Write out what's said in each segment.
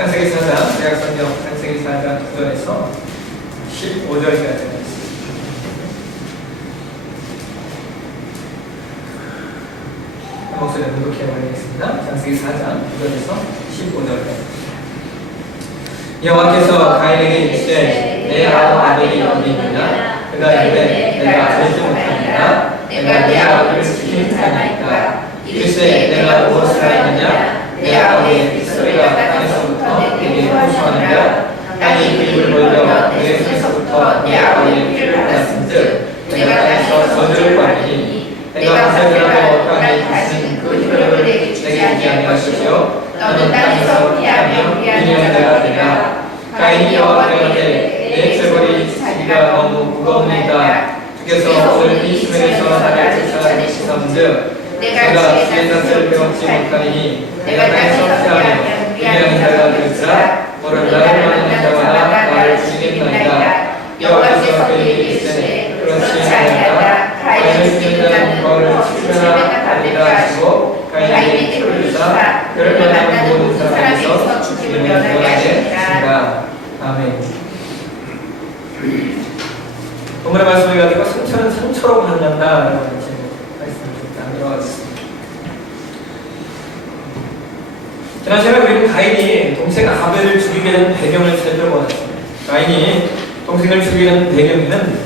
창세기 4장, 대학성경 창세기 4장 9절에서 15절까지 있습니다. 목소리 묵묵히 올리겠습니다. 창세기 4장 9절에서 15절까지. 여호와께서 가인에게 이르시되 내 아들이 어디 있느냐? 그가 이르되 내가 알지 못하니라. 내가 네 아들을 지키는 자니까. 이르시되 내가 무엇을 하느냐? 내 아버지 빗소리가 땅에서부터 내게 호소하느냐? 땅이 그 입을 벌려 내 손에서부터 내 아버지의 피를 받았은즉 내가 땅에서 저주를 받으니 내가 하늘이라고 땅에 다시는 그 혈육을 내게 주지 아니하시오. 너는 땅에서 피하며 피하는 자가 되라. 가인이 여호와께 이르되 내 죄벌이 자기가 너무 무거우니까 주께서 오늘 이 시면에서 나를 쫓아내시는즉 내가 주의 낯을 배웠지 못하니 내가 땅에서 피하며 피하는 자가 될지라. 너를 나를 만나는 자마다 나를 죽이겠나이다. 여호와께서 그에게 이르시되 그렇지 아니하다. 가인을 죽이는 자는 너를 70년이나 받으리라 하시고 가인에게 피를 주사 그를 만나는 모든 사람에게서 죽임을 면하게 하시니라. 아멘. 오늘의 말씀을 가지고 상처는 상처로 받는다라는 말씀을 나누어가겠습니다. 지난 시간에 우리는 가인이 동생 아벨을 죽이게 된 배경을 살펴보았습니다. 가인이 동생을 죽이게 된 배경에는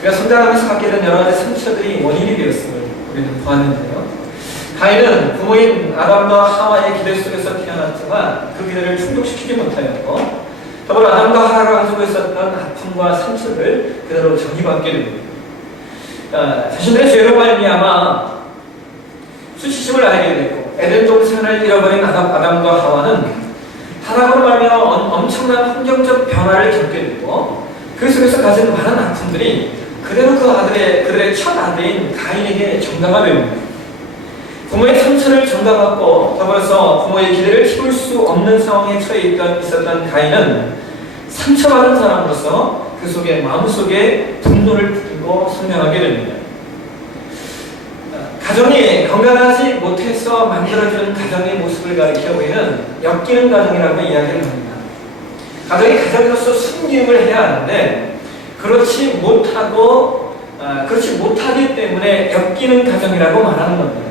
그가 성장하면서 갖게 된 여러 가지 상처들이 원인이 되었음을 우리는 보았는데요. 가인은 부모인 아담과 하와의 기대 속에서 태어났지만 그 기대를 충족시키지 못하였고 더불어 아담과 하와가 가지고 있었던 아픔과 상처를 그대로 전이받게 됩니다. 자신들의 죄로 말미암아 수치심을 알게 되고 에덴 동산을 잃어버린 아담과 하와는 타락으로 말미암아 엄청난 환경적 변화를 겪게 되고 그 속에서 가진 많은 아픔들이 그대로 그들의 첫 아들인 가인에게 전가가 됩니다. 부모의 상처를 전가받고 더불어서 부모의 기대를 채울 수 없는 상황에 처해 있었던 가인은 상처받은 사람으로서 그 속에 마음속에 분노를 품고 성장하게 됩니다. 가정이 건강하지 못해서 만들어지는 가정의 모습을 가리켜 보이는 엮이는 가정이라고 이야기를 합니다. 가정이 가정으로서 순기능을 해야 하는데 그렇지 못하기 때문에 엮이는 가정이라고 말하는 겁니다.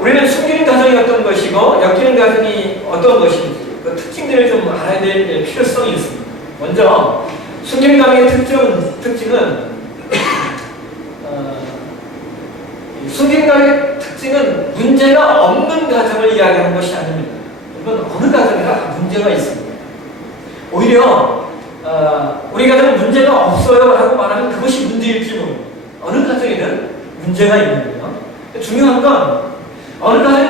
우리는 숨기는 가정이 어떤 것이고 엮이는 가정이 어떤 것인지 그 특징들을 좀 알아야 될 필요성이 있습니다. 먼저 숨기는 가정의 특징은 숨기는 가정의 특징은 문제가 없는 가정을 이야기하는 것이 아닙니다. 이건 어느 가정이나 다 문제가 있습니다. 오히려 우리 가정은 문제가 없어요 라고 말하면 그것이 문제일지 모릅니다. 어느 가정에는 문제가 있는데요. 중요한 건 어느 가정에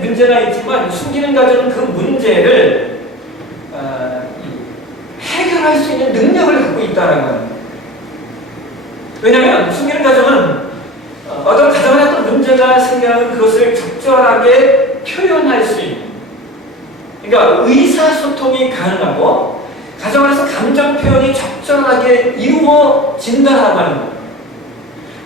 문제가 있지만 숨기는 가정은 그 문제를 해결할 수 있는 능력을 갖고 있다는 겁니다. 왜냐하면 숨기는 가정은 어떤 가정에 어떤 문제가 생겨나면 그것을 적절하게 표현할 수 있는, 그러니까 의사소통이 가능하고 가정 안에서 감정 표현이 적절하게 이루어진다라고 하는 겁니다.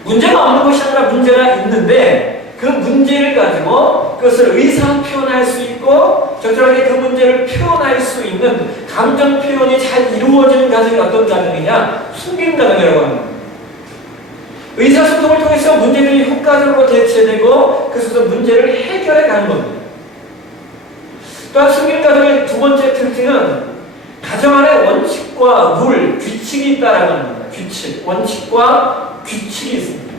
문제가 없는 것이 아니라 문제가 있는데 그 문제를 가지고 그것을 의사 표현할 수 있고 적절하게 그 문제를 표현할 수 있는 감정 표현이 잘 이루어지는 가정이 어떤 가정이냐? 숨기는 가정이라고 합니다. 의사소통을 통해서 문제들이 효과적으로 대처되고 그래서 문제를 해결해 가는 겁니다. 또한 숨기는 가정의 두 번째 특징은 가정 안에 원칙과 룰, 규칙이 있다라고 합니다. 규칙, 원칙과 규칙이 있습니다.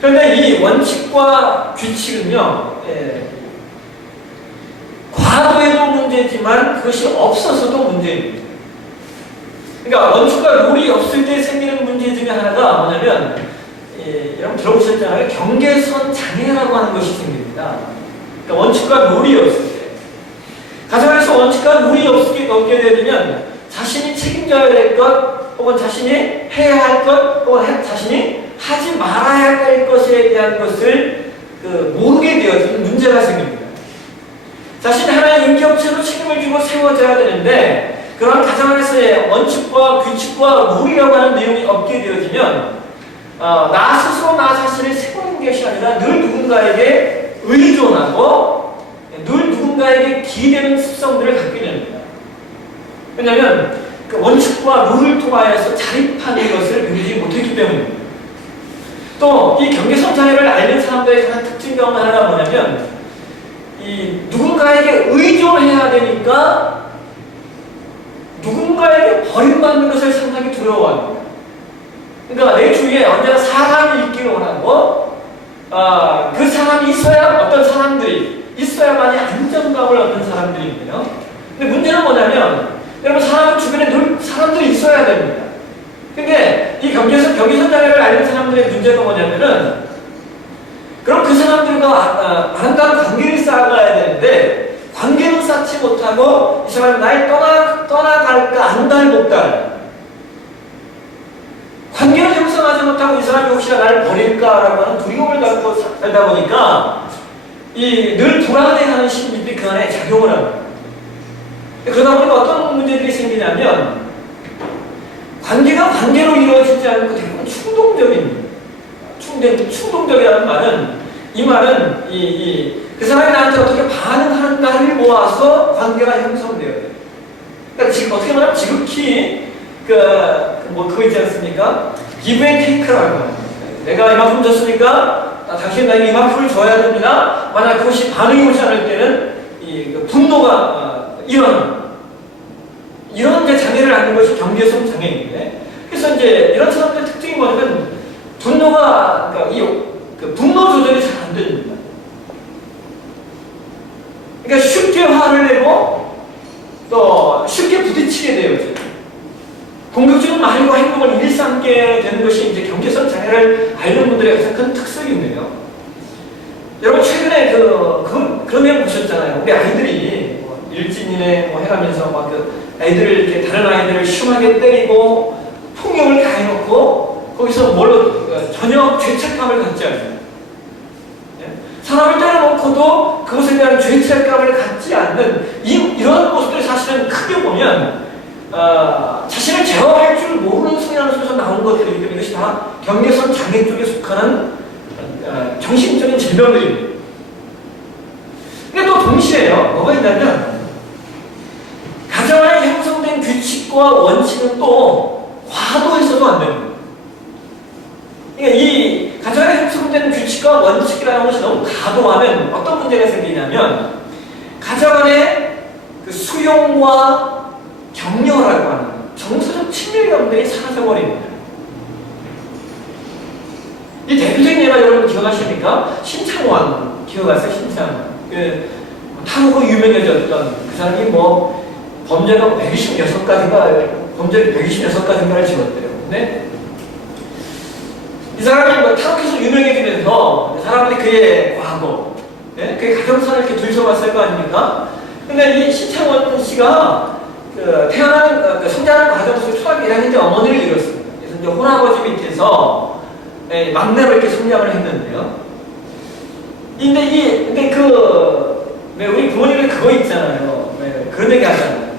그런데 이 원칙과 규칙은요, 과도해도 문제지만 그것이 없어서도 문제입니다. 그러니까 원칙과 룰이 없을 때 생기는 문제 중에 하나가 뭐냐면, 여러분 들어보셨잖아요. 경계선 장애라고 하는 것이 생깁니다. 그러니까 원칙과 룰이 없을 때. 가정 안에서 원칙과 룰이 없게 되면 자신이 책임져야 될 것, 혹은 자신이 해야 할 것, 혹은 자신이 하지 말아야 할 것에 대한 것을 모르게 되어지는 문제가 생깁니다. 자신이 하나의 인격체로 책임을 지고 세워져야 되는데 그런 가정 안에서의 원칙과 규칙과 룰이라고 하는 내용이 없게 되어지면 나 스스로 나 자신을 세우는 것이 아니라 늘 누군가에게 의존하고 늘 누군가에게 기대는 습성들을 갖게 됩니다. 왜냐하면 그 원칙과 룰을 통하여서 자립하는 것을 배우지 못했기 때문입니다. 또 이 경계선 장애를 앓는 사람들의 가장 특징 중 하나가 뭐냐면 이 누군가에게 의존해야 되니까 누군가에게 버림받는 것을 상당히 두려워합니다. 그러니까 내 주위에 언제나 사람이 있기를 원하고 그 사람이 있어야 어떤 사람들이 있어야만이 안정감을 얻는 사람들인데요. 근데 문제는 뭐냐면 여러분 사람 주변에 늘 사람들이 있어야 됩니다. 근데 이 경계선 장애를 앓는 사람들의 문제가 뭐냐면은 그럼 그 사람들과 아름다운 관계를 쌓아가야 되는데 관계는 쌓지 못하고 이 사람이 날 떠나갈까 안달복달 관계를 형성하지 못하고 이 사람이 혹시나 나를 버릴까라고 하는 두려움을 갖고 살다 보니까 이 늘 불안해하는 심리들이 그 안에 작용을 합니다. 그러다 보니까 어떤 문제들이 생기냐면 관계가 관계로 이루어지지 않고 대부분 충동적이라는 말은 이 말은 그 사람이 나한테 어떻게 반응하는가를 모아서 관계가 형성되어야 돼요. 그러니까 지금 어떻게 말하면 지극히 그거 있지 않습니까? give and take라고 합니다. 내가 이만큼 줬으니까 당신 나에게 이만큼을 줘야 됩니다. 만약 그것이 반응이 오지 않을 때는 그 분노가 이런 이제 장애를 앓는 것이 경계선 장애인데, 그래서 이제 이런 사람들의 특징이 뭐냐면 분노가 그 분노 조절이 잘 안 됩니다. 그러니까 쉽게 화를 내고 또 쉽게 부딪히게 돼요. 공격적인 말과 행동을 일삼게 되는 것이 이제 경계선 장애를 앓는 분들의 가장 큰 특성인데요. 여러분 최근에 그런 내용 보셨잖아요. 우리 아이들이 일진이네 해가면서 막 아이들을 이렇게 다른 아이들을 심하게 때리고 폭력을 가해놓고 거기서 전혀 죄책감을 갖지 않아요. 사람을 때려놓고도 그것에 대한 죄책감을 갖지 않는 이런 모습들이 사실은 크게 보면 자신을 제어할 줄 모르는 성향 속에서 나온 것들이기 때문에 이것이 다 경계선 장애 쪽에 속하는 정신적인 질병들입니다. 근데 또 동시에요, 뭐가 있냐면 가정 안에 형성된 규칙과 원칙은 또 과도해서도 안 됩니다. 그러니까 이 가정 안에 형성된 규칙과 원칙이라는 것이 너무 과도하면 어떤 문제가 생기냐면 가정 안에 그 수용과 격려라고 하는 정서적 친밀감들이 사라져버립니다. 이 대표적인 예가 여러분 기억하십니까? 신창원 기억하세요? 신창원. 타국으로 유명해졌던 그 사람이 범죄가 126가지인가 범죄를 126가지인가를 지었대요. 근데 이 사람이 타국에서 유명해지면서 사람들이 그의 과거, 그의 가정사를 이렇게 들춰봤을 거 아닙니까? 근데 이 신창원 씨가 성장하는 과정 속에 초등학교 1학년 때 어머니를 잃었습니다. 그래서 이제 혼아버지 밑에서 막내로 이렇게 성장을 했는데요. 근데 우리 부모님은 그거 있잖아요. 그런 얘기 하잖아요.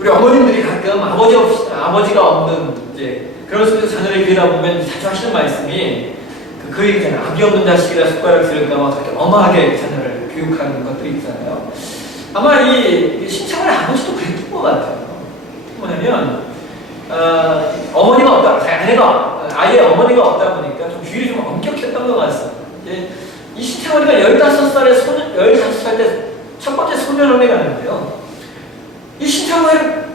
우리 어머님들이 가끔 아버지가 없는 이제 그런 속에서 자녀를 기르다 보면 자주 하시는 말씀이 그 얘기잖아요. 아비 없는 자식이라 숟가락 들을까봐 그렇게 엄하게 자녀를 교육하는 것들이 있잖아요. 아마 이 신창원의 아버지도 그랬던 것 같아요. 뭐냐면 어머니가 없다, 아이의 어머니가 없다 보니까 좀 규율이 좀 엄격했던 것 같습니다. 이 신창원이가 15살 때 첫 번째 소년원에 가는데요. 이 신창원을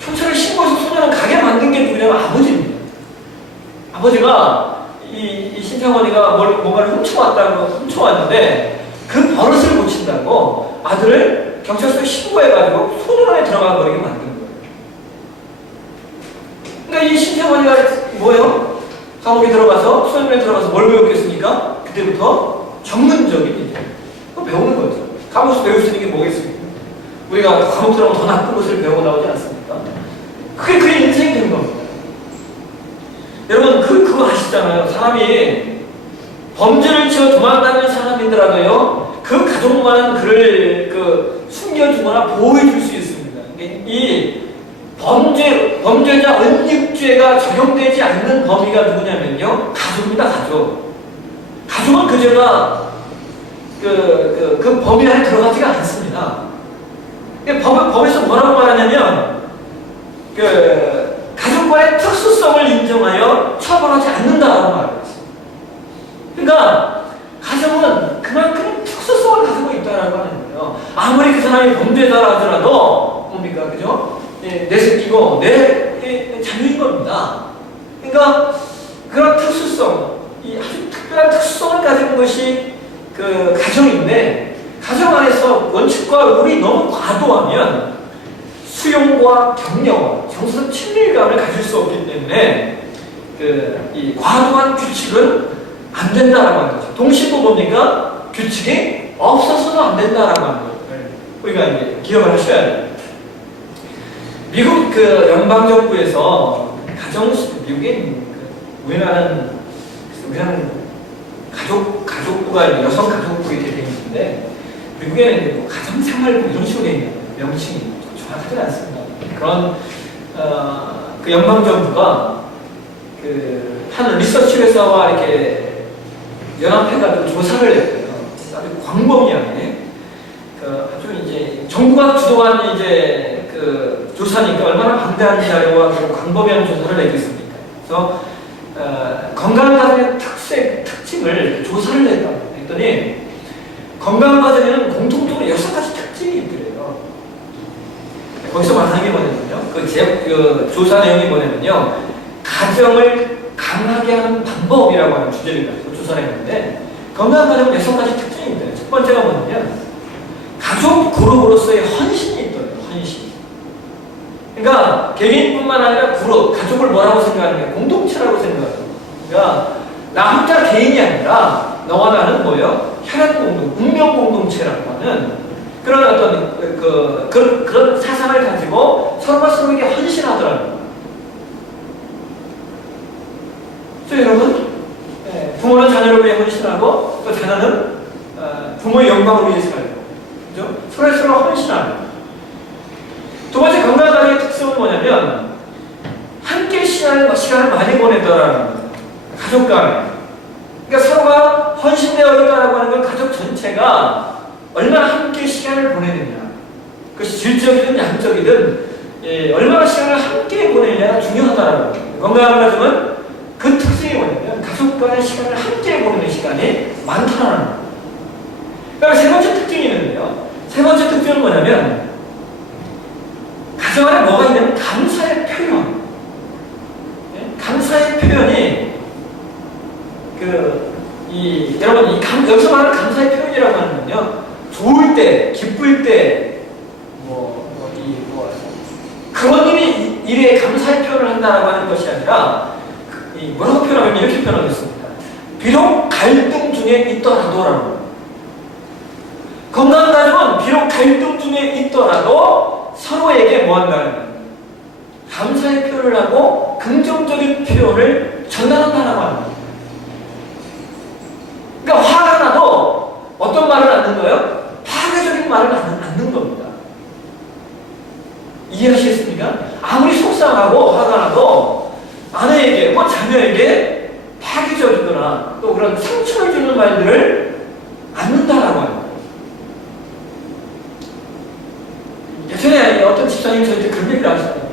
경찰에 신고해서 소년원 가게 만든 게 누구냐면 아버지입니다. 아버지가 이 신창원이가 뭔가를 훔쳐왔는데 그 버릇을 고친다고 아들을 경찰서에 신고해가지고 소년원에 들어가 버리게 만든 거예요. 그러니까 이 신창원이가 뭐예요? 감옥에 들어가서 소년원에 들어가서 뭘 배웠겠습니까? 그때부터 전문적인 그거 배우는 거죠. 감옥에서 배울 수 있는 게 뭐겠습니까? 우리가 감옥 들어가면 더 나쁜 것을 배우고 나오지 않습니까? 그게 그의 인생이 된 겁니다. 여러분 그거 아시잖아요. 사람이 범죄를 지어 도망다니는 사람이더라도요, 그 가족만은 그를 숨겨주거나 보호해줄 수 있습니다. 이 범죄자 은닉죄가 적용되지 않는 범위가 누구냐면요, 가족입니다. 가족. 교제가 그 범위 안에 들어가지가 않습니다. 법에서 뭐라고 말하냐면 가족 간의 특수성을 인정하여 처벌하지 않는다라고 말하고 있습니다. 그러니까 가정은 그만큼 특수성을 가지고 있다라고 하는 거예요. 아무리 그 사람이 범죄자라 하더라도 뭡니까, 그죠? 내 새끼고 내 자녀인 겁니다. 그러니까 그런 특수성, 이 아주 특별한 특수성을 가진 것이 그 가정인데, 가정 안에서 원칙과 룰이 너무 과도하면 수용과 격려와 정서적 친밀감을 가질 수 없기 때문에 이 과도한 규칙은 안 된다라고 하는 거죠. 동시에 뭡니까? 규칙이 없어서도 안 된다라고 하는 거예요. 우리가 이제 기억을 하셔야 돼요. 미국 연방정부에서 미국에 우리나라는 가족부가 여성 가족부 이렇게 되어 있는데, 미국에는 뭐 가정생활부 이런 식으로 되어 있는 명칭이 정확하지 않습니다. 그런 그 연방정부가 한 리서치 회사와 이렇게 연합해가지고 조사를 했고요. 아주 광범위하게 아주 이제 정부가 주도한 이제 조사니까 얼마나 방대한 자료와 광범위한 조사를 내겠습니까? 그래서 건강가정의 특징을 조사를 했더니 건강가정에는 공통적으로 6가지 특징이 있더래요. 거기서 말하는 게 뭐냐면요. 조사 내용이 뭐냐면요. 가정을 강하게 하는 방법이라고 하는 주제를 가지고 조사를 했는데, 건강가정은 6가지 특징이 있대요. 첫 번째가 뭐냐면 가족 그룹으로서의 헌신이 있더래요. 헌신. 그러니까 개개인뿐만 아니라 그룹, 가족을 뭐라고 생각하는 게 공동체라고 생각합니다. 그러니까 나 혼자 개인이 아니라 너와 나는 뭐예요? 혈연 공동, 운명 공동체라고 하는 그런 어떤 그런 사상을 가지고 서로가 서로에게 헌신하더라고요. 그래서 여러분, 부모는 자녀를 위해 헌신하고 또 자녀는 부모의 영광을 위해 살고, 그죠? 서로 헌신하는. 두 번째 건강가정의 특성은 뭐냐면 함께 시간을 많이 보내더라는 거예요. 가족 간에. 그러니까 서로가 헌신되어 있다라고 하는 건 가족 전체가 얼마나 함께 시간을 보내느냐, 그것이 질적이든 양적이든 얼마나 시간을 함께 보내느냐가 중요하다라는 거예요. 건강한 가정은 그 특징이 뭐냐면 가족 간의 시간을 함께 보내는 시간이 많다라는 거예요. 그다음에 세 번째 특징이 있는데요. 세 번째 특징은 뭐냐면 가정 안에 뭐가 있냐면 감사의 표현. 감사의 표현이 여러분 여기서 말하는 감사의 표현이라고 하는 건요, 좋을 때, 기쁠 때, 그런 일에 감사의 표현을 한다라고 하는 것이 아니라, 뭐라고 표현하면 이렇게 표현하겠습니다. 비록 갈등 중에 있더라도라고. 건강한 가정은 비록 갈등 중에 있더라도 서로에게 뭐 한다는 거예요? 감사의 표현을 하고 긍정적인 표현을 전달한다라고 하는 거예요. 그러니까 화가 나도 어떤 말을 않는 거예요? 파괴적인 말을 않는 겁니다. 이해하시겠습니까? 아무리 속상하고 화가 나도 아내에게, 자녀에게 파괴적이거나 또 그런 상처를 주는 말들을 않는다라고 하는 거예요. 예전에 어떤 집사님이 저한테 그런 얘기를 하셨거든요.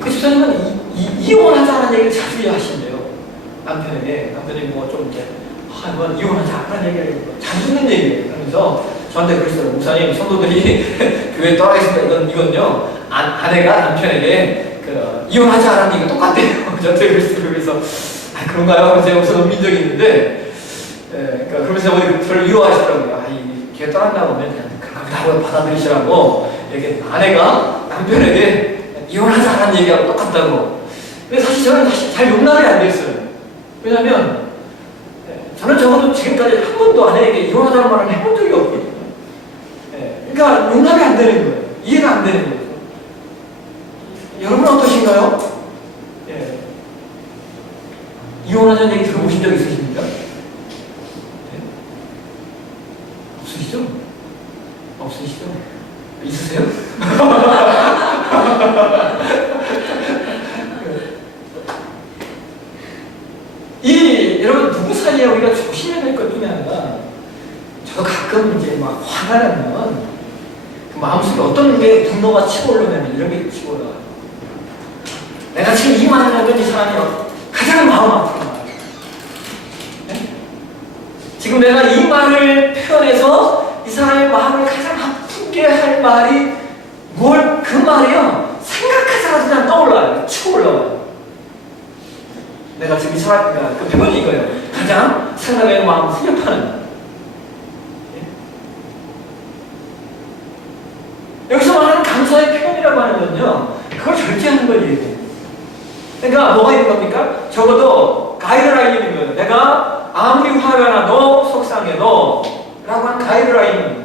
그 집사님은 이혼하자는 얘기를 자주 하신대요. 남편이 뭐 좀 이제 이건 이혼하자 라는 얘기를 자주 듣는 얘기예요. 그러면서 저한테 그러시더라고요. 목사님, 성도들이 교회에 떠나 있습니다. 이건요, 아내가 남편에게 이혼하자라는 얘기가 똑같대요. 저한테 그러시더라고요. 그래서 그런가요? 제가 무슨 은민적이 있는데, 그러니까 그러면서 저를 위로하시더라고요. 이 교회 떠난다고 하면 그냥 그렇게 받아들이시라고, 이렇게 아내가 남편에게 이혼하자라는 얘기하고 똑같다고. 근데 사실 저는 잘 용납이 안 됐어요. 왜냐면 저는 적어도 지금까지 한 번도 아내에게 이혼하자는 말을 해본 적이 없거든요. 그러니까 용납이 안 되는 거예요. 이해가 안 되는 거예요. 여러분은 어떠신가요? 이혼하자는 얘기 들어보신 적 있으십니까? 없으시죠? 없으시죠? 있으세요? 이 사실 우리가 조심해야 될 것 중에 하나가, 저도 가끔 이제 막 화가 나면 그 마음속에 어떤 게 분노가 치고 올라오냐면 이런 게 치고 올라와요. 내가 지금 이 말을 하던 이 사람이 가장 마음 아픈 말. 네? 지금 내가 이 말을 표현해서 이 사람의 마음을 가장 아프게 할 말이 뭘, 그 말이요 생각하자마자 그냥 떠올라요. 치고 올라와요. 내가 지금 이 사람, 그 표현이 이거예요. 가장 상대방의 마음을 훈련하는. 여기서 말하는 감사의 표현이라고 하는 건요, 그걸 절제하는 걸 얘기해요. 그러니까 뭐가 있는 겁니까? 적어도 가이드라인이 있는 거예요. 내가 아무리 화가 나도 속상해도 라고 하는 가이드라인,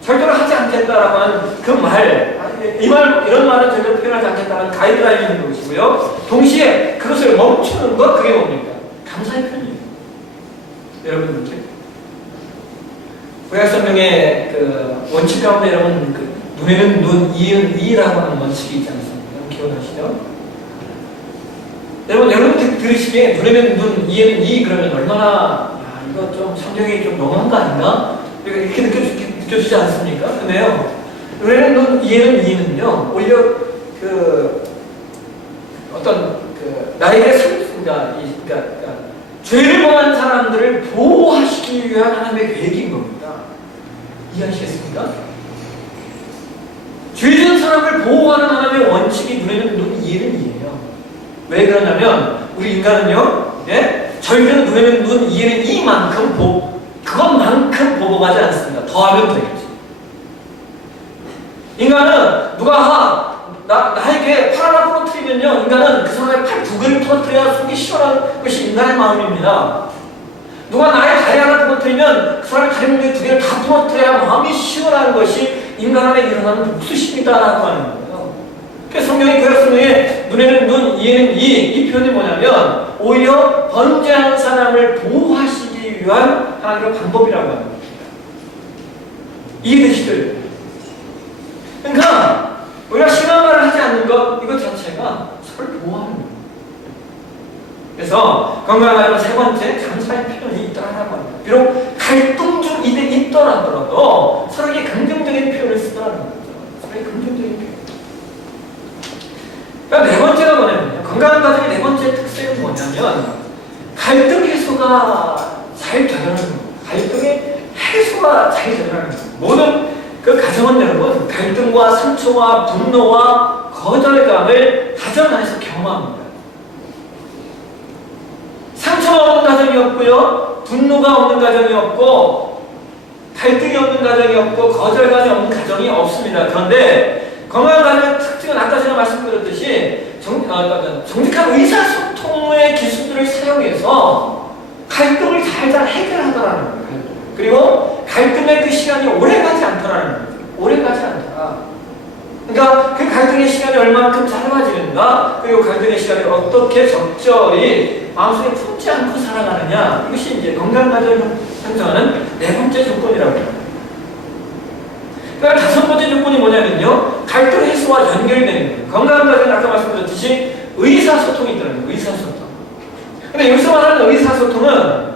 절대로 하지 않겠다라고 하는 그 말, 이런 말은 절대로 표현하지 않겠다는 가이드라인이 있는 것이고요. 동시에 그것을 멈추는 것, 그게 뭡니까? 감사의 표현이에요. 여러분들, 구약성경의 그 원칙 가운데 여러분, 그 눈에는 눈, 이에는 이라고 하는 원칙이 있지 않습니까? 기억나시죠? 여러분 들으시기에 눈에는 눈, 이에는 이 그러면 얼마나, 야, 이거 좀 성경이 좀 너무한 거 아닌가? 이렇게 느껴지지 않습니까? 근데요, 눈에는 눈, 이에는 이는요, 오히려 그 어떤 그 나에게 그러니까 죄를 범한 사람들을 보호하시기 위한 하나님의 계획인 겁니다. 이해하시겠습니까? 죄진 사람을 보호하는 하나님의 원칙이 눈에는 눈, 이에는 이예요. 왜 그러냐면 우리 인간은요, 예? 저희들은 눈에는 눈, 이에는 이만큼 그것만큼 보복하지 않습니다. 더하면 되겠지. 인간은 누가 나에게 팔 하나 부러뜨리면요, 인간은 그 사람의 팔 두 개를 터뜨려야 속이 시원한 것이 인간의 마음입니다. 누가 나의 다리 하나 부러뜨리면 그 사람의 다리 문제 두 개를 다 부러뜨려야 마음이 시원한 것이 인간 안에 일어나는 복수심이다라고 하는 거예요. 그래서 성경이 구약성경에 눈에는 눈, 이에는 이 표현이 뭐냐면 오히려 범죄한 사람을 보호하시기 위한 하나님의 방법이라고 하는 겁니다. 이해되시죠? 그러니까 우리가 심한 말을 하지 않는 것, 이것 자체가 서로를 보호하는 거예요. 그래서 건강하려면 세 번째, 감사의 표현이 있다라고 합니다. 비록 갈등 중 있더라도 서로에게 긍정적인 표현을 쓰더라는 거죠. 서로에게 긍정적인 표현. 그러니까 네 번째가 뭐냐면요, 건강한 가정의 네 번째 특색은 뭐냐면 갈등 해소가 잘 되는 거예요. 갈등의 해소가 잘 되는 거예요. 모든 그 가정은 여러분, 갈등과 상처와 분노와 거절감을 가정 안에서 경험합니다. 상처가 없는 가정이 없고요, 분노가 없는 가정이 없고, 갈등이 없는 가정이 없고, 거절감이 없는 가정이 없습니다. 그런데 건강한 가정의 특징은 아까 제가 말씀드렸듯이 정직한 의사소통의 기술들을 사용해서 갈등을 잘 해결하더라는 거예요. 그리고 갈등의 그 시간이 오래 가지 않더라는 거예요. 오래 가지 않더라. 그러니까 그 갈등의 시간이 얼만큼 짧아지는가, 그리고 갈등의 시간을 어떻게 적절히 마음속에 품지 않고 살아가느냐, 이것이 이제 건강한 가정을 형성하는 네 번째 조건이라고 합니다. 그러니까 다섯 번째 조건이 뭐냐면요, 갈등 해소와 연결되는 거예요. 건강한 가정은 아까 말씀드렸듯이 의사소통이 있다는 거예요. 의사소통. 근데 여기서 말하는 의사소통은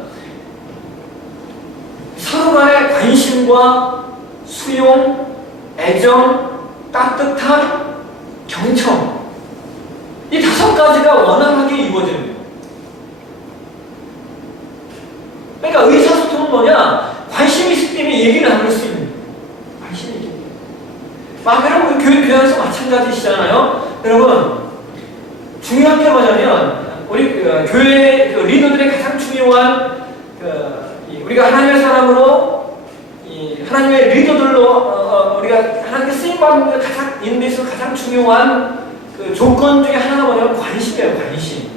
서로 간의 관심과 수용, 애정, 따뜻함, 경청, 이 다섯 가지가 원활하게 이루어지는 거예요. 그러니까 의사소통은 뭐냐? 관심이 있을 때문에 얘기를 나눌 수 있는 거예요. 관심이 있기 때문에. 여러분, 교회에서 마찬가지시잖아요. 여러분, 중요한 게 뭐냐면 우리 교회 리더들의 가장 중요한 우리가 하나님의 사람으로 하나님의 리더들로 우리가 하나님께 쓰임받는 가장 있는 데서 가장 중요한 그 조건 중에 하나가 뭐냐면 관심이에요. 관심.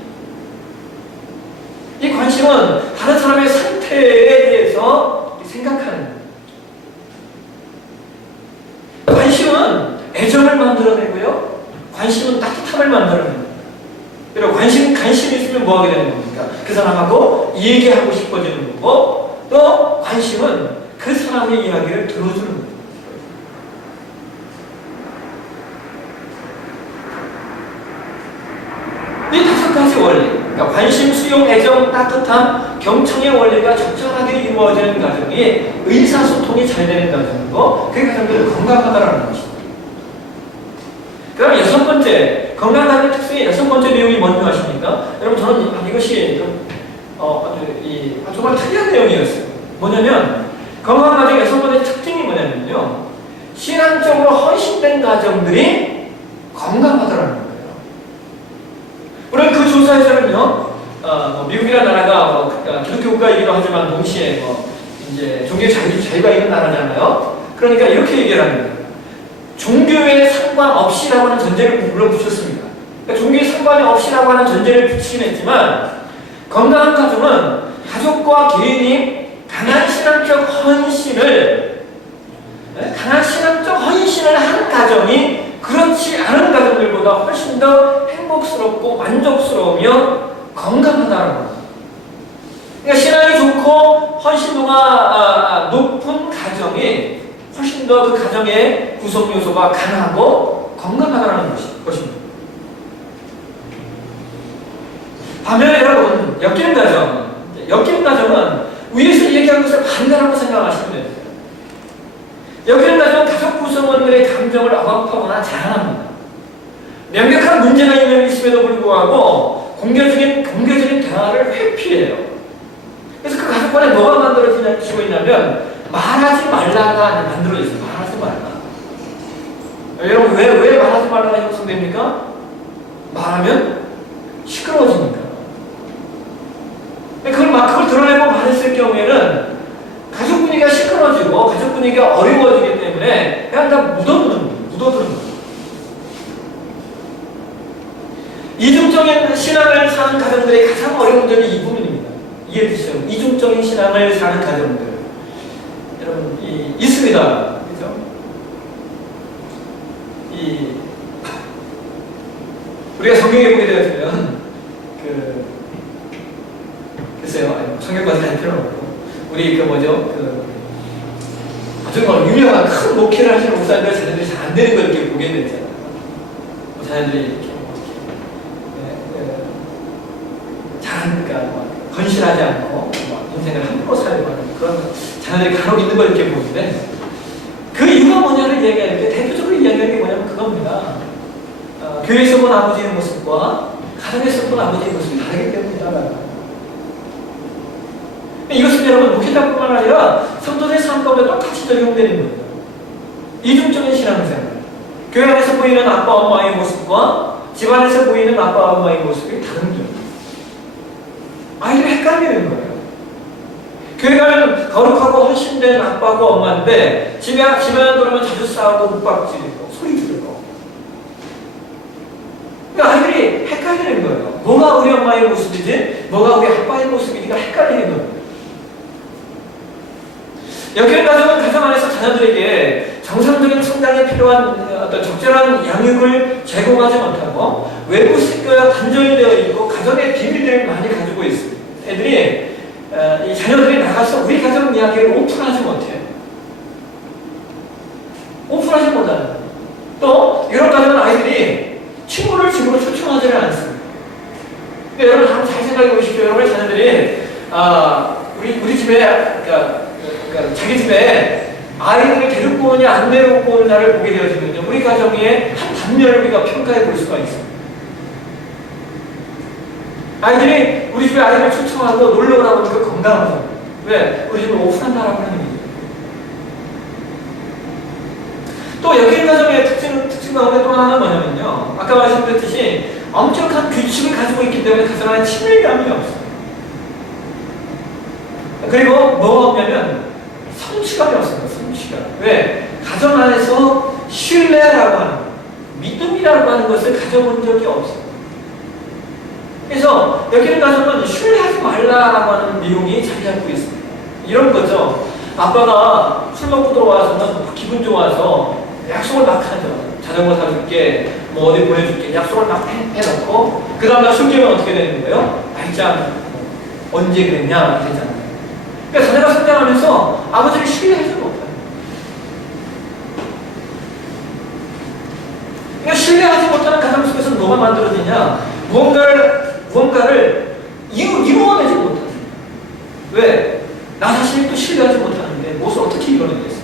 이 관심은 다른 사람의 상태에 대해서 생각하는 거예요. 관심은 애정을 만들어내고요, 관심은 따뜻함을 만들어내는. 그리고 관심이 있으면 뭐 하게 되는 겁니까? 그 사람하고 얘기하고 싶어지는 거고, 또 관심은 그 사람의 이야기를 들어주는 거예요. 이 다섯 가지 원리, 그러니까 관심, 수용, 애정, 따뜻함, 경청의 원리가 적절하게 이루어지는 가정이 의사소통이 잘 되는 가정이고 그 가정들은 건강하다라는 것입니다. 그럼 여섯 번째, 건강한 가정의 특성의 여섯 번째 내용이 뭔지 아십니까? 여러분 저는 이것이 좀 정말 특이한 내용이었어요. 뭐냐면 건강한 가정의 여섯 번째 특징이 뭐냐면요, 신앙적으로 헌신된 가정들이 건강하다라는 거예요. 물론 그 조사에서는요, 미국이라는 나라가 기독교 국가이기도 하지만 동시에 이제 종교 자유가 있는 나라잖아요. 그러니까 이렇게 얘기를 합니다. 종교에 상관없이라고 하는 전제를 물론 붙였습니다. 그러니까 종교에 상관이 없이라고 하는 전제를 붙이긴 했지만 건강한 가정은 가족과 개인이 강한 신앙적 헌신을 한 가정이 그렇지 않은 가정들보다 훨씬 더 행복스럽고 만족스러우며 건강하다는 겁니다. 그러니까 신앙이 좋고 헌신도가 높은 가정이 훨씬 더 그 가정의 구성 요소가 강하고 건강하다는 것입니다. 반면에 여러분, 엮이는 가정은 위에서 얘기한 것을 반대라고 생각하시면 됩니다. 엮이는 가정은 가족 구성원들의 감정을 억압하거나 제한합니다. 명백한 문제가 있음에도 불구하고 공개적인 대화를 회피해요. 그래서 그 가족 간에 뭐가 만들어지고 있냐면 말하지 말라가 만들어졌어요. 말하지 말라. 여러분 왜 말하지 말라가 형성됩니까? 말하면 시끄러워지니까. 그걸 드러내고 말했을 경우에는 가족 분위기가 시끄러워지고 가족 분위기가 어려워지기 때문에 그냥 다 묻어두는 거예요. 이중적인 신앙을 사는 가정들의 가장 어려운 점이 이 부분입니다. 이해되시죠? 이중적인 신앙을 사는 가정들. 여러분, 있습니다. 그죠? 우리가 성경에 보게 되었으면, 글쎄요, 성경까지 갈 필요는 없고, 우리 아주 유명한 큰 목회를 하시는 목사님들 자녀들이 잘 안 되는 걸 이렇게 보게 되잖아요. 자녀들이 이렇게 잘하니까 건실하지 않고 인생을 함부로 살려고 하는 그런 자녀들이 간혹 있는 걸 이렇게 보는데, 그 이유가 뭐냐를 얘기할 때 대표적으로 이야기하는 게 뭐냐면 그겁니다. 교회에서 본 아버지의 모습과 가정에서 본 아버지의 모습이 다르기 때문이다. 이것은 여러분 목회자뿐만 아니라 성도들의 삶 가운데 똑같이 적용되는 거예요. 이중적인 신앙생활. 교회 안에서 보이는 아빠 엄마의 모습과 집안에서 보이는 아빠 엄마의 모습이 다른 거예요. 아이들이 헷갈리는 거예요. 교회 가면 거룩하고 헌신된 아빠고 엄마인데 집에 들어오면 자주 싸우고 윽박지르고 소리 지르고. 그러니까 아이들이 헷갈리는 거예요. 뭐가 우리 엄마의 모습이지? 뭐가 우리 아빠의 모습이지가 헷갈리는 거예요. 여기를 가정은 가정 안에서 자녀들에게 정상적인 성장에 필요한 어떤 적절한 양육을 제공하지 못하고 외부 습관과 단절되어 있고 가정의 비밀들을 많이 가지고 있습니다. 이 자녀들이 나가서 우리 가정 이야기를 오픈하지 못해요. 오픈하지 못하는. 또 이런 가정은 아이들이 친구를 집으로 초청하지는 않습니다. 근데 여러분 한번 잘 생각해 보십시오. 여러분의 자녀들이 우리 집에 그러니까 자기 집에 아이들을 데리고 오느냐 안 데리고 오느냐를 보게 되어지면요, 우리 가정의 한 단면을 우리가 평가해 볼 수가 있습니다. 아이들이 우리 집에 아이를 초청하고 놀러 오라고 하면 그 건강하죠. 왜? 우리 집을 오픈한다라고 하는 얘기죠. 또 여기 가정의 특징 가운데 또 하나는 뭐냐면요, 아까 말씀드렸듯이 엄격한 규칙을 가지고 있기 때문에 가정 안에 친밀감이 없어요. 그리고 뭐가 없냐면 성취감이 없습니다. 성취감. 왜? 가정 안에서 신뢰라고 하는, 믿음이라고 하는 것을 가져본 적이 없어요. 그래서 여기는 가정은 신뢰하지 말라라고 하는 내용이 자리 잡고 있습니다. 이런 거죠. 아빠가 술 먹고 들어와서는 기분 좋아서 약속을 막 하죠. 자전거 사줄게, 뭐 어디 보내줄게, 약속을 막 해놓고 그 다음날 술 깨면 어떻게 되는 거예요? 날짜 언제 그랬냐 되잖아요. 그러니까 자녀가 성장하면서 아버지를 신뢰하지 못해요. 그러니까 신뢰하지 못하는 가정 속에서 뭐가 만들어지냐? 무언가를 이루어내지 못하는 거예요. 왜? 나 자신이 또 신뢰하지 못하는데 무엇을 어떻게 이뤄내겠어?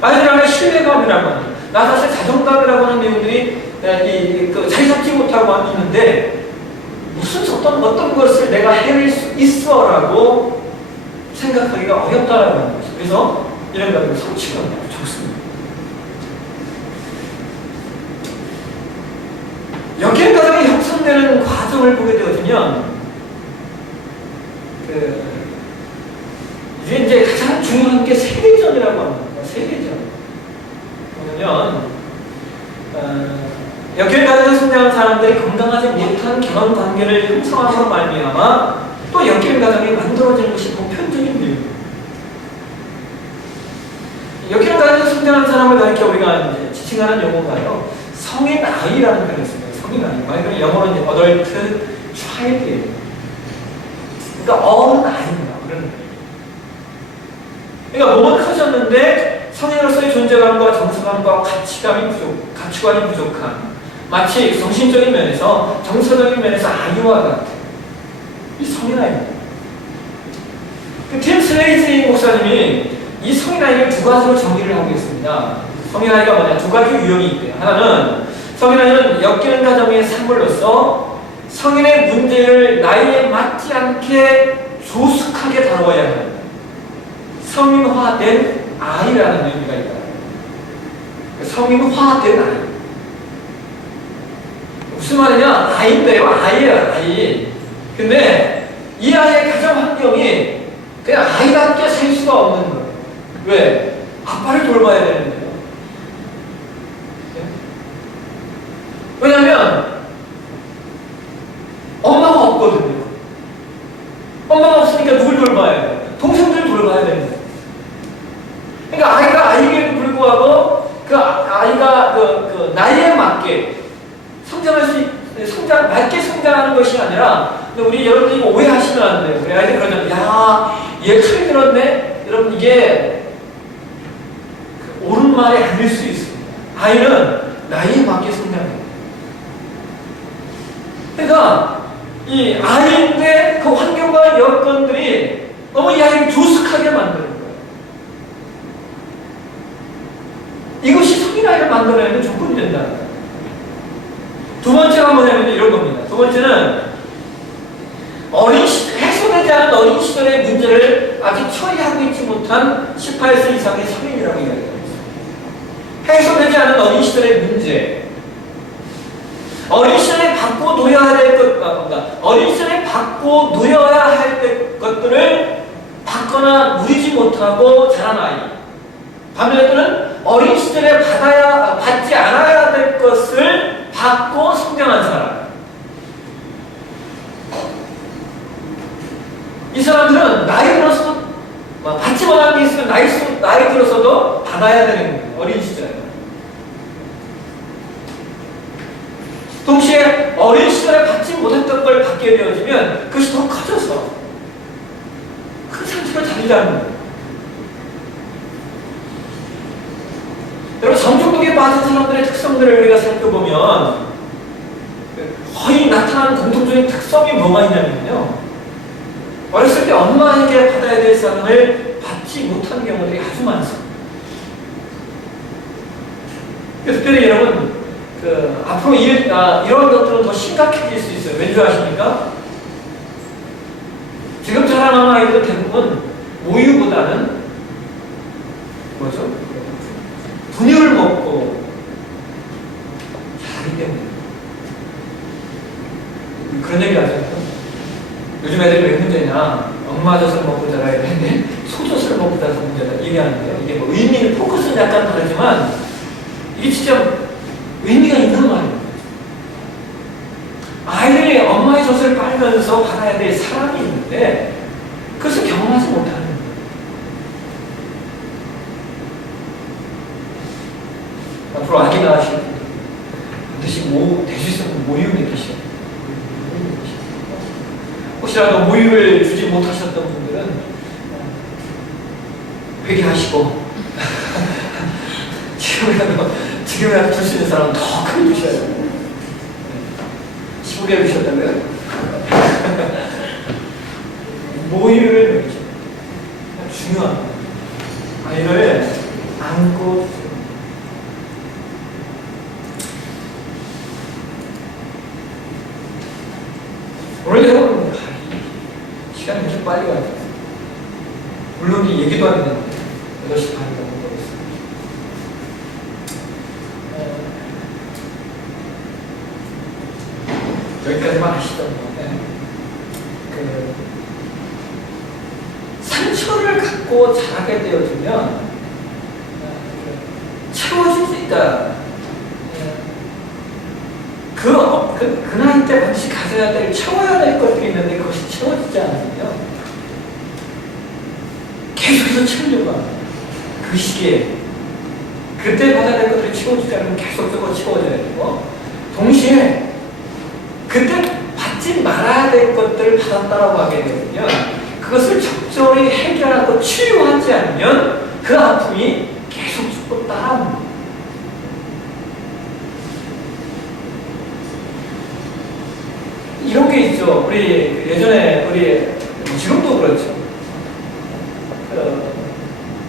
아이들 안에 신뢰감이라고 하는, 나 자신의 자존감이라고 하는 내용들이 자리 잡지 못하고 있는데 무슨 어떤 것을 내가 해낼 수 있어라고 생각하기가 어렵다라고 하는 거죠. 그래서 이런 것들을 성취가 좋습니다. 역행 가정이 형성되는 과정을 보게 되어지면 이제 가장 중요한 게 세대전이라고 합니다. 세대전. 뭐냐면 역행 가정에 성장한 사람들이 건강하지 못한 결혼 관계를 형성함으로 말미암아 또 역행 가정이 만들어지는 것이 보편적인 내용입니다. 역행 가정에 성장한 사람을 가리켜 우리가 이제 지칭하는 용어가요, 성인 아이라는 표현을 씁니다. 성인 아이. 그럼 영어로는 어덜트 차일드예요. 그러니까 어른 아이입니다. 그런. 그러니까 몸은 커졌는데 성인으로서의 존재감과 정서감과 가치관이 부족한, 마치 정신적인 면에서 정서적인 면에서 아이와 같은 이 성인 아이입니다. 팀 슬레이지 목사님이 이 성인 아이를 두 가지로 정의를 하고 있습니다. 성인 아이가 뭐냐? 두 가지 유형이 있대요. 하나는 성인 아이는 엮이는 가정의 산물로서 성인의 문제를 나이에 맞지 않게 조숙하게 다루어야 합니다. 성인화된 아이라는 의미가 있다. 성인화된 아이. 무슨 말이냐? 아이인데요. 아이예요. 아이. 근데 이 아이의 가정 환경이 그냥 아이답게 살 수가 없는 거예요. 왜? 아빠를 돌봐야 되는데요. 왜냐면 엄마가 없거든요. 엄마가 없으니까 누굴 돌봐야 돼요? 동생들을 돌봐야 되는 거예요. 그러니까 아이가 아이에도 불구하고 그 아이가 그 나이에 맞게 맞게 성장하는 것이 아니라, 우리 여러분들이 오해하시면 안 돼요. 우리 아이들 그러잖아요. 야, 얘 큰일 들었네? 여러분, 이게 옳은 말이 아닐 수 있습니다. 아이는 나이에 맞게 성장해요. 그러니까 이 아이인데 그 환경과 여건들이 너무 이 아이를 조숙하게 만드는 거예요. 이것이 성인 아이를 만들어내는 조건이 된다는 거예요. 두 번째가 뭐냐면 이런 겁니다. 두 번째는 해소되지 않은 어린 시절의 문제를 아직 처리하고 있지 못한 18세 이상의 성인이라고 이야기합니다. 해소되지 않은 어린 시절의 문제, 어린 시절에 받고 놓여야 될 어린 시절에 받고 놓여야 할 것들을 받거나 누리지 못하고 자란 아이. 반면에는 어린 시절에 받지 않아야 될 것을 받고 성장한 사람. 이 사람들은 나이 들어서도 받지 못한 게 있으면 나이 들어서도 받아야 되는 거예요. 어린 시절에. 동시에 어린 시절에 받지 못했던 걸 받게 되어지면 그것이 더 커져서 큰 상처를 자리 잡는 거예요. 여러분, 성중독에 빠진 사람들의 특성들을 우리가 살펴보면 거의 나타나는 공통적인 특성이 뭐가 있냐면요, 어렸을 때 엄마에게 받아야 될 사랑을 받지 못한 경우들이 아주 많습니다. 특별히 여러분, 앞으로 이런 것들은 더 심각해질 수 있어요. 왠 줄 아십니까? 지금 자라나는 아이들은 대부분 모유보다는 뭐죠? 분유를 먹고 자라기 때문에. 그런 얘기 하잖아요. 요즘 애들이 왜 문제냐? 엄마 젖을 먹고 자라야 되는데 소젖을 먹고 자라서 문제다 얘기하는데요. 이게 뭐 의미는, 포커스는 약간 다르지만 이게 진짜 의미가 있는 말이에요. 아이들이 엄마의 젖을 빨면서 받아야 될 사랑이 있는데 그것을 경험하지 못하는 거예요. 앞으로 아기 낳으실 때 반드시 될 수 있으면 모유 먹이시오. 혹시라도 모유를 주지 못하셨던 분들은 회개하시고 지금이라도 줄 수 있는 사람은 더 크게 주셔야 돼요. 15세 소개해 주셨다고요? 모유를 먹이죠. 중요한 아이를 안고 오늘 여러분 시간이 엄청 빨리 가요. 물론 이 얘기도 안 했는데 8시 반이가 넘어가고 있어요. 여기까지만 하시던 건데 상처를 갖고 자라게 되어지면 채워질 수 있다. 그 나이 때 반드시 가져야 될, 채워야 될 것들이 있는데 그것이 채워지지 않으면 계속해서 채우려고 합니다. 그 시기에 그때 받아야 될 것들이 채워지지 않으면 계속적으로 채워져야 되고, 동시에 그때 받지 말아야 될 것들을 받았다라고 하게 되면 그것을 적절히 해결하고 치유하지 않으면 그 아픔이 계속 죽고 따라옵니다. 이런 게 있죠. 우리 예전에 지금도 그렇죠.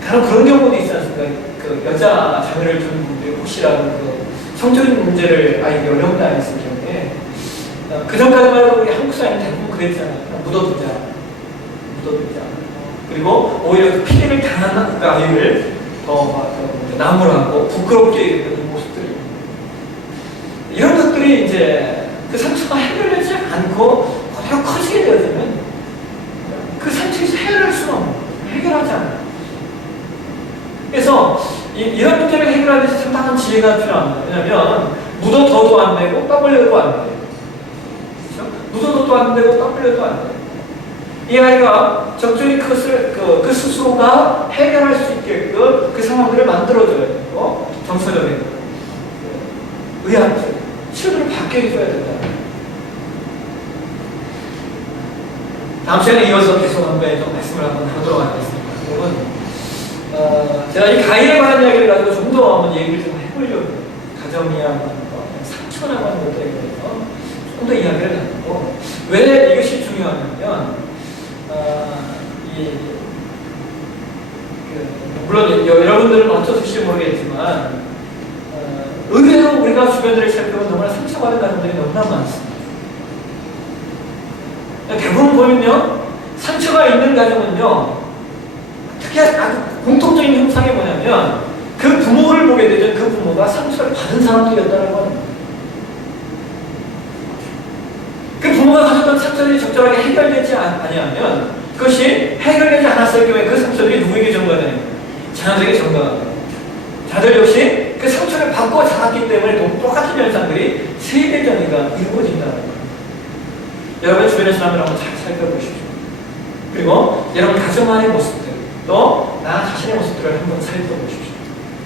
간혹 그런 경우도 있지 않습니까? 그 여자 자녀를 두는 분들이 혹시라도 그 성적인 문제를 아이에게 어려운 나이에 있을 경우에 그 전까지만 해도 우리 한국 사회는 대부분 그랬잖아요. 묻어두자. 그리고 오히려 그 피해를 당한 그 아이를 더 나무라고 부끄럽게 여기는 모습들이, 이런 것들이 이제 그 상처가 해결되지 않고 그대로 커지게 되어지면 그 상처에서 해결할 수는 없는, 해결하지 않아요. 그래서 이런 문제를 해결하기 위해서 상당한 지혜가 필요합니다. 왜냐하면 묻어둬도 안 되고 떠벌려도 안 돼요. 그렇죠? 묻어둬도 안 되고 떠벌려도 안 돼요. 이 아이가 적절히 그것을 그 스스로가 해결할 수 있게끔 그 상황들을 만들어줘야 되고, 정서적인 의학적 치료를 받게 해줘야 된다. 다음 시간에 이어서 계속 한번 좀 말씀을 한번 하도록 하겠습니다. 여러분, 제가 이 가해에 관한 이야기를 가지고 좀 더 한번 얘기를 좀 해보려고 해요. 가정이야만 상처라고 하는 것들에 대해서 좀 더 이야기를 나누고, 왜 이것이 중요하냐면 물론 여러분들은 어떠실지 모르겠지만 의외로 우리가 주변들을 살펴보면 너무나 상처받은 가정들이 너무나 많습니다. 대부분 보면요, 상처가 있는 가정은요, 특히 아주 공통적인 현상이 뭐냐면 그 부모를 보게 되면 그 부모가 상처를 받은 사람들이었다는 겁니다. 그 부모가 가졌던 상처들이 적절하게 해결되지 아니하면 그것이 해결되지 않았을 경우에 그 상처들이 누구에게 전가되는 거예요? 자녀들에게 전가합니다. 자들 역시 그 상처를 받고 자랐기 때문에 똑같은 현상들이 세대 단위가 이루어진다는 거예요. 여러분 주변의 사람들 한번 잘 살펴보십시오. 그리고 여러분 가정 안의 모습들, 또 나 자신의 모습들을 한번 살펴보십시오.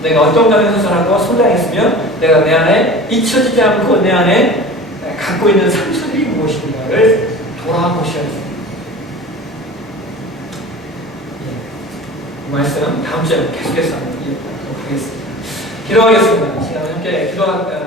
내가 어떤 가정에서 자라고 성장했으면 내가 내 안에 잊혀지지 않고 내 안에 갖고 있는 상처들이 무엇인가를 돌아보셔야 됩니다. 이 말씀 다음 주에 계속해서 이어가도록 하겠습니다. 기도하겠습니다. 시간 함께 기도하겠습니다.